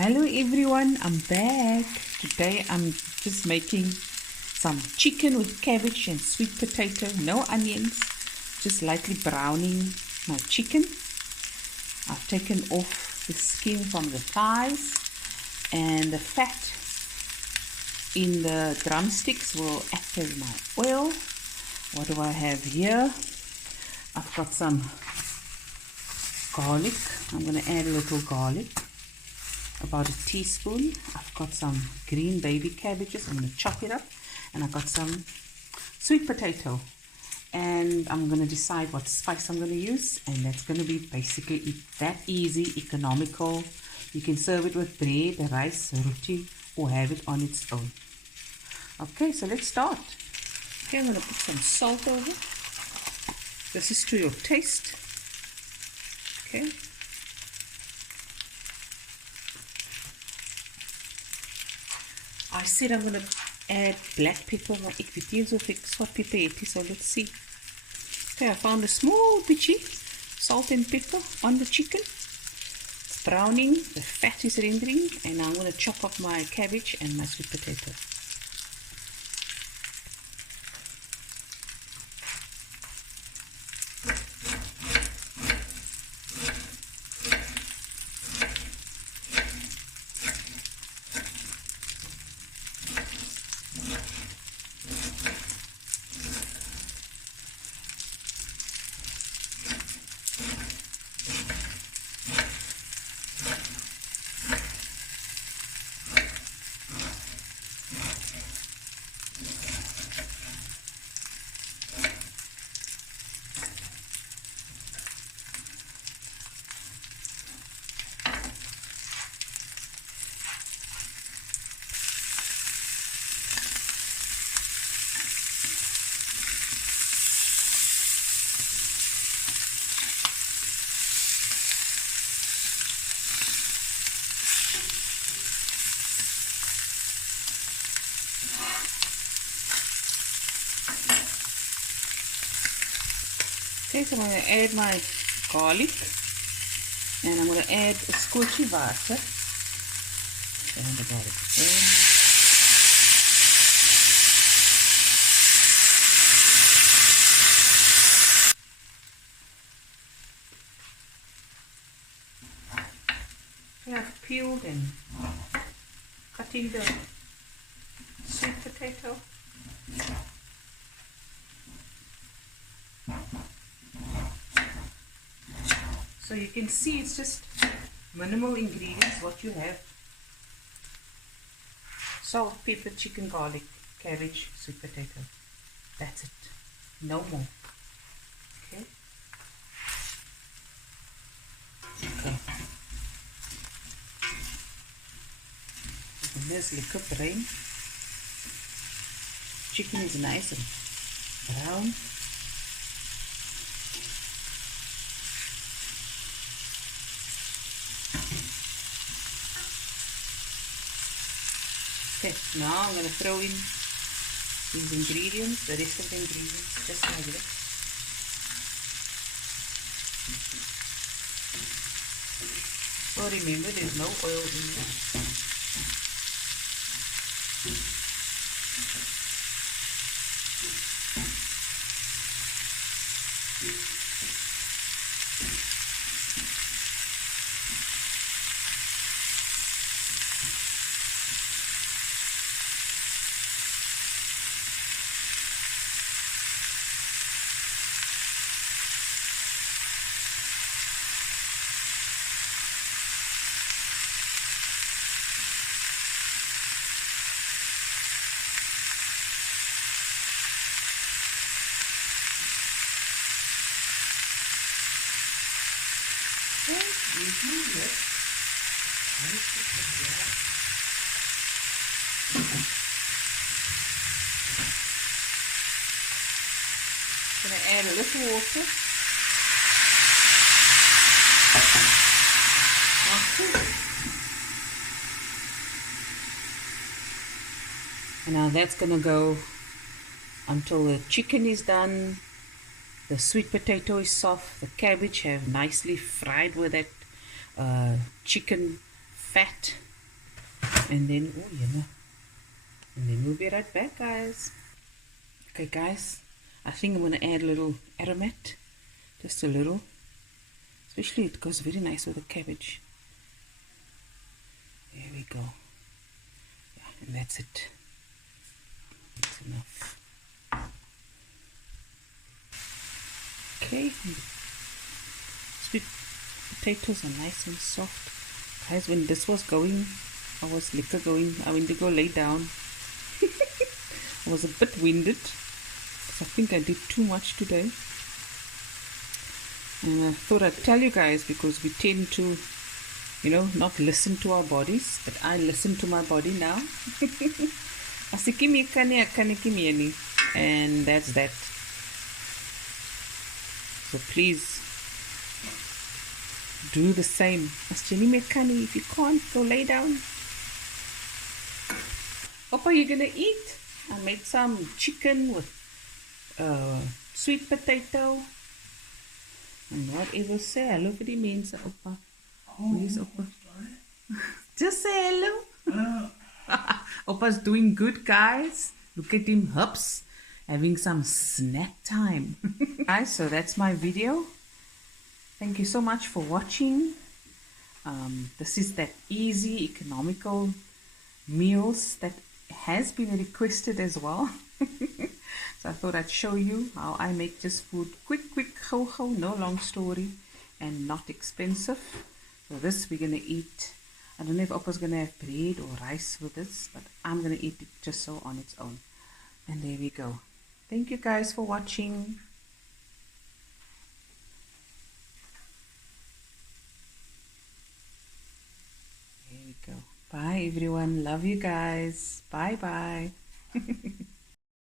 Hello everyone, I'm back. Today I'm just making some chicken with cabbage and sweet potato, no onions, just lightly browning my chicken. I've taken off the skin from the thighs and the fat in the drumsticks will act as my oil. What do I have here? I've got some garlic. I'm going to add a little garlic, about a teaspoon. I've got some green baby cabbages. I'm going to chop it up, and I've got some sweet potato, and I'm going to decide what spice I'm going to use, and that's going to be basically that easy, economical. You can serve it with bread, rice, roti, or have it on its own. Okay, so let's start. Okay, I'm going to put some salt over. This is to your taste. Okay. I said I'm going to add black pepper, maar ek weet nie of ek swart pepper het, so let's see. Okay, I found a small bitchy salt and pepper on the chicken. It's browning, the fat is rendering, and I'm going to chop up my cabbage and my sweet potato. Okay, so I'm going to add my garlic, and I'm going to add a squishy water. And the garlic in. Okay, I've peeled and cut in the sweet potato. So you can see it's just minimal ingredients what you have. Salt, pepper, chicken, garlic, cabbage, sweet potato. That's it. No more. Okay. Okay. This lekker bruin. Chicken is nice and brown. Okay, now I'm going to throw in these ingredients, the rest of the ingredients, just like this. So remember, there's no oil in there. I'm going to add a little water. And now that's going to go until the chicken is done, the sweet potato is soft, the cabbage have nicely fried with that chicken fat, And then, oh, and then we'll be right back, guys. Okay, guys, I think I'm going to add a little aromat, just a little, especially it goes very nice with the cabbage. There we go. Yeah, and that's it. That's enough. Okay, sweet potatoes are nice and soft. Guys, when this was going, I was going. I went to go lay down. I was a bit winded because I think I did too much today. And I thought I'd tell you guys because we tend to, not listen to our bodies. But I listen to my body now. And that's that. So please do the same. If you can't, go lay down. What are you gonna eat? I made some chicken with sweet potato and whatever. Say hello for the means, Oppa. Where's Oppa? Just say hello. Oppa's doing good, guys. Look at him, hops, having some snack time. Guys, so that's my video. Thank you so much for watching. This is that easy, economical meals that has been requested as well. So I thought I'd show you how I make just food quick, ho, no long story, and not expensive. So this we're gonna eat. I don't know if Oppa's gonna have bread or rice with this, but I'm gonna eat it just so on its own. And there we go. Thank you guys for watching. There we go. Bye everyone. Love you guys. Bye bye.